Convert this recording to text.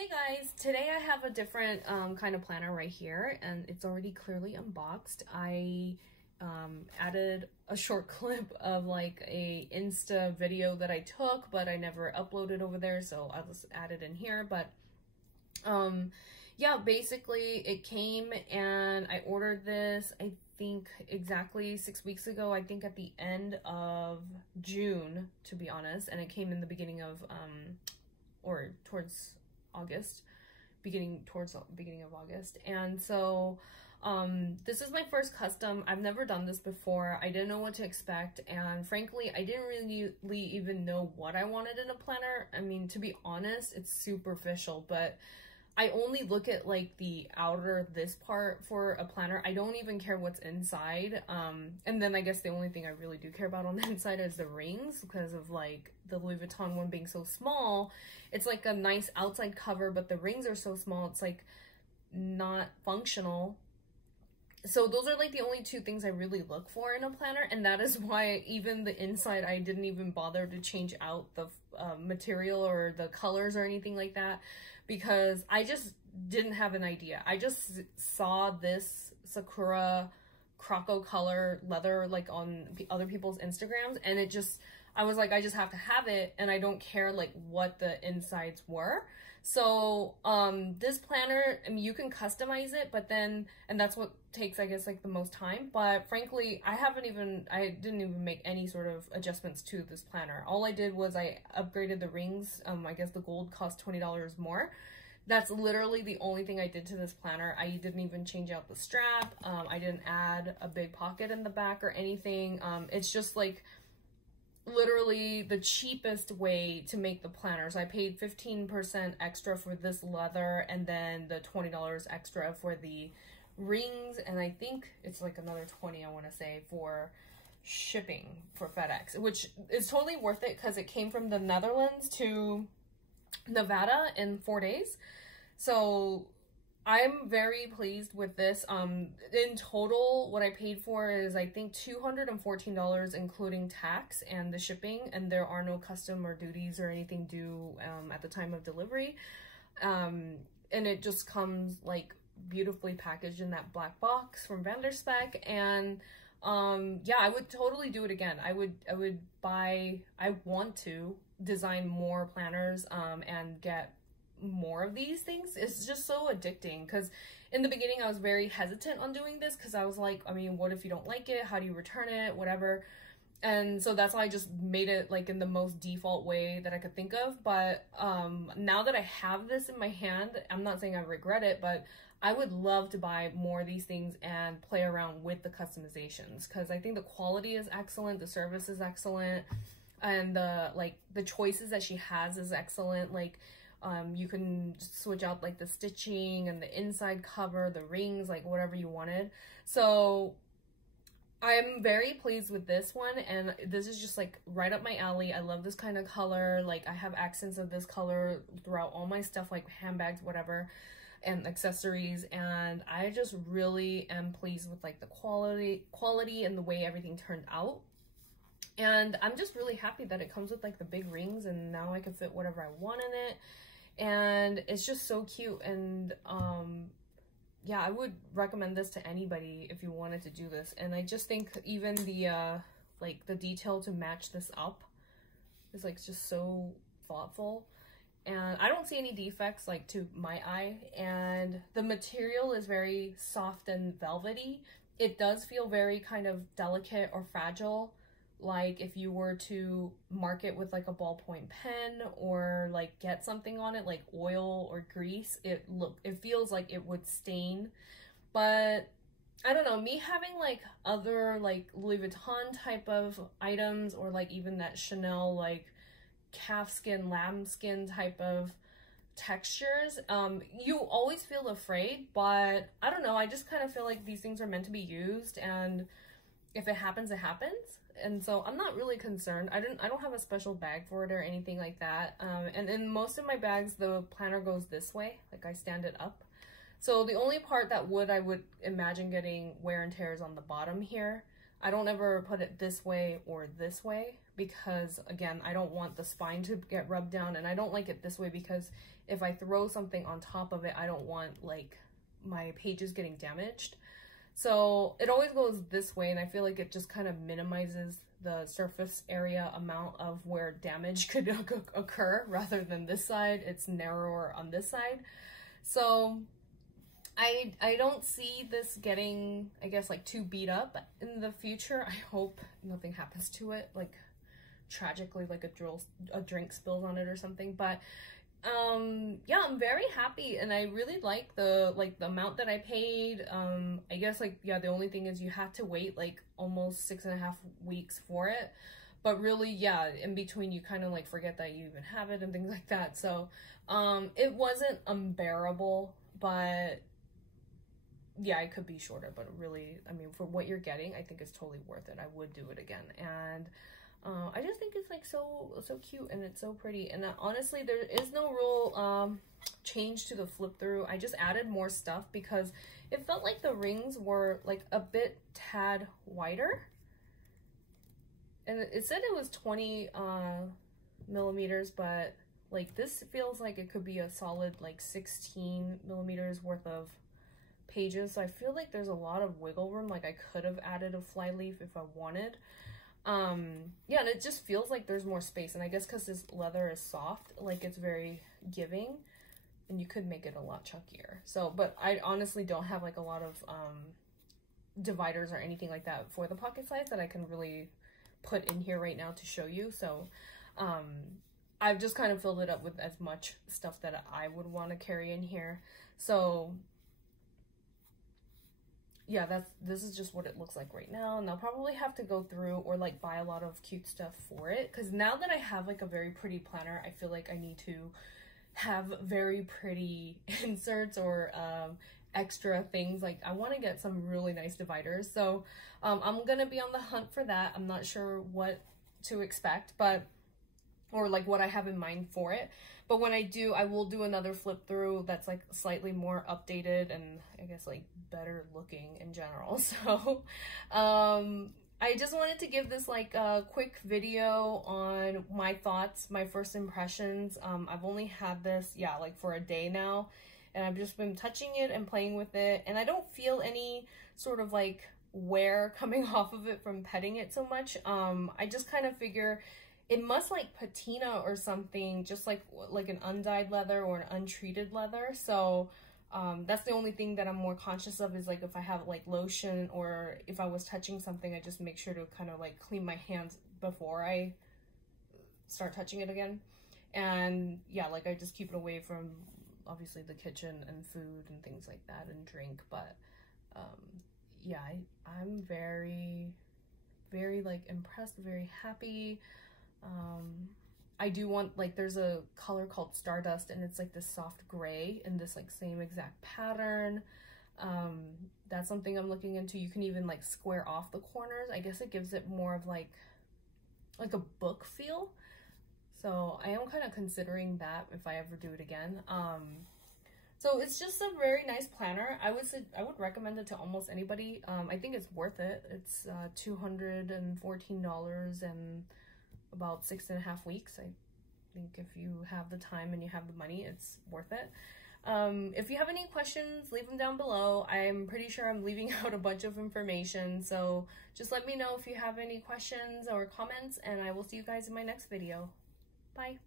Hey guys, today I have a different kind of planner right here, and it's already clearly unboxed. I added a short clip of like a Insta video that I took, but I never uploaded over there, so I'll just add it in here. But yeah, basically it came and I ordered this, I think exactly 6 weeks ago, I think at the end of June, to be honest, and it came in the beginning of or towards August, towards the beginning of August. And so this is my first custom. I've never done this before. I didn't know what to expect, and frankly I didn't really even know what I wanted in a planner. I mean, to be honest, it's superficial, but I only look at like the outer, this part for a planner. I don't even care what's inside. And then I guess the only thing I really do care about on the inside is the rings, because of like the Louis Vuitton one being so small. It's like a nice outside cover, but the rings are so small, it's like not functional. So those are like the only two things I really look for in a planner, and that is why even the inside, I didn't even bother to change out the material or the colors or anything like that, because I just didn't have an idea. I just saw this Sakura Croco color leather like on other people's Instagrams, and it just, I was like, I just have to have it, and I don't care like what the insides were. So this planner, I mean, you can customize it, but then, and that's what takes, I guess, like the most time. But frankly, I didn't even make any sort of adjustments to this planner. All I did was I upgraded the rings. I guess the gold cost $20 more. That's literally the only thing I did to this planner. I didn't even change out the strap. I didn't add a big pocket in the back or anything. It's just like literally the cheapest way to make the planners. I paid 15% extra for this leather, and then the $20 extra for the rings, and I think it's like another 20, I want to say, for shipping for FedEx, which is totally worth it because it came from the Netherlands to Nevada in 4 days. So I'm very pleased with this. In total, what I paid for is, I think, $214, including tax and the shipping, and there are no custom or duties or anything due at the time of delivery. And it just comes like beautifully packaged in that black box from Spek. And yeah, I would totally do it again. I want to design more planners and get more of these things. It's just so addicting, because in the beginning I was very hesitant on doing this, because I was like, I mean, what if you don't like it? How do you return it? Whatever. And so that's why I just made it like in the most default way that I could think of. But now that I have this in my hand, I'm not saying I regret it, but I would love to buy more of these things and play around with the customizations, because I think the quality is excellent, the service is excellent, and the choices that she has is excellent. Like you can switch out like the stitching and the inside cover, the rings, like whatever you wanted. So I'm very pleased with this one, and this is just like right up my alley. I love this kind of color. Like I have accents of this color throughout all my stuff, like handbags, whatever, and accessories, and I just really am pleased with like the quality and the way everything turned out. And I'm just really happy that it comes with like the big rings, and now I can fit whatever I want in it. And it's just so cute. And yeah, I would recommend this to anybody if you wanted to do this. And I just think even the like the detail to match this up is like just so thoughtful. And I don't see any defects like to my eye, and the material is very soft and velvety. It does feel very kind of delicate or fragile, like if you were to mark it with like a ballpoint pen or like get something on it like oil or grease, it feels like it would stain. But I don't know, me having like other like Louis Vuitton type of items, or like even that Chanel like calfskin, lambskin type of textures, you always feel afraid. But I don't know, I just kind of feel like these things are meant to be used, and if it happens, it happens. And so I'm not really concerned. I don't have a special bag for it or anything like that. And in most of my bags, the planner goes this way, like I stand it up. So the only part that I would imagine getting wear and tear is on the bottom here. I don't ever put it this way or this way, because again, I don't want the spine to get rubbed down, and I don't like it this way because if I throw something on top of it, I don't want like my pages getting damaged. So it always goes this way, and I feel like it just kind of minimizes the surface area amount of where damage could occur, rather than this side. It's narrower on this side. So I don't see this getting, I guess, like too beat up in the future. I hope nothing happens to it, like tragically, like a drink spills on it or something. But yeah, I'm very happy, and I really like the amount that I paid. I guess, like, yeah, the only thing is you have to wait like almost 6.5 weeks for it, but really, yeah, in between you kind of like forget that you even have it and things like that. So it wasn't unbearable, but yeah, it could be shorter, but really, I mean, for what you're getting, I think it's totally worth it. I would do it again. And I just think it's like so cute, and it's so pretty. And honestly, there is no real change to the flip through. I just added more stuff because it felt like the rings were like a bit tad wider, and it said it was 20 millimeters, but like this feels like it could be a solid like 16 millimeters worth of pages. So I feel like there's a lot of wiggle room. Like I could have added a fly leaf if I wanted. Yeah, and it just feels like there's more space, and I guess because this leather is soft, like it's very giving, and you could make it a lot chunkier. So, but I honestly don't have like a lot of dividers or anything like that for the pocket size that I can really put in here right now to show you. So I've just kind of filled it up with as much stuff that I would want to carry in here. So yeah, this is just what it looks like right now, and I'll probably have to go through or like buy a lot of cute stuff for it, because now that I have like a very pretty planner, I feel like I need to have very pretty inserts or extra things. Like I want to get some really nice dividers, so I'm gonna be on the hunt for that. I'm not sure what to expect, but or like what I have in mind for it. But when I do, I will do another flip through that's like slightly more updated and I guess like better looking in general. So I just wanted to give this like a quick video on my thoughts, my first impressions. I've only had this, yeah, like for a day now, and I've just been touching it and playing with it, and I don't feel any sort of like wear coming off of it from petting it so much. I just kind of figure it must like patina or something, just like an undyed leather or an untreated leather. So that's the only thing that I'm more conscious of, is like if I have like lotion or if I was touching something, I just make sure to kind of like clean my hands before I start touching it again. And yeah, like I just keep it away from obviously the kitchen and food and things like that and drink. But yeah, I'm very like impressed, very happy. I do want, like, there's a color called Stardust, and it's like this soft gray in this like same exact pattern. That's something I'm looking into. You can even like square off the corners. I guess it gives it more of like a book feel. So I am kind of considering that if I ever do it again. So it's just a very nice planner. I would recommend it to almost anybody. I think it's worth it. It's $214 and about 6.5 weeks. I think if you have the time and you have the money, it's worth it. If you have any questions, leave them down below. I'm pretty sure I'm leaving out a bunch of information, so just let me know if you have any questions or comments, and I will see you guys in my next video. Bye.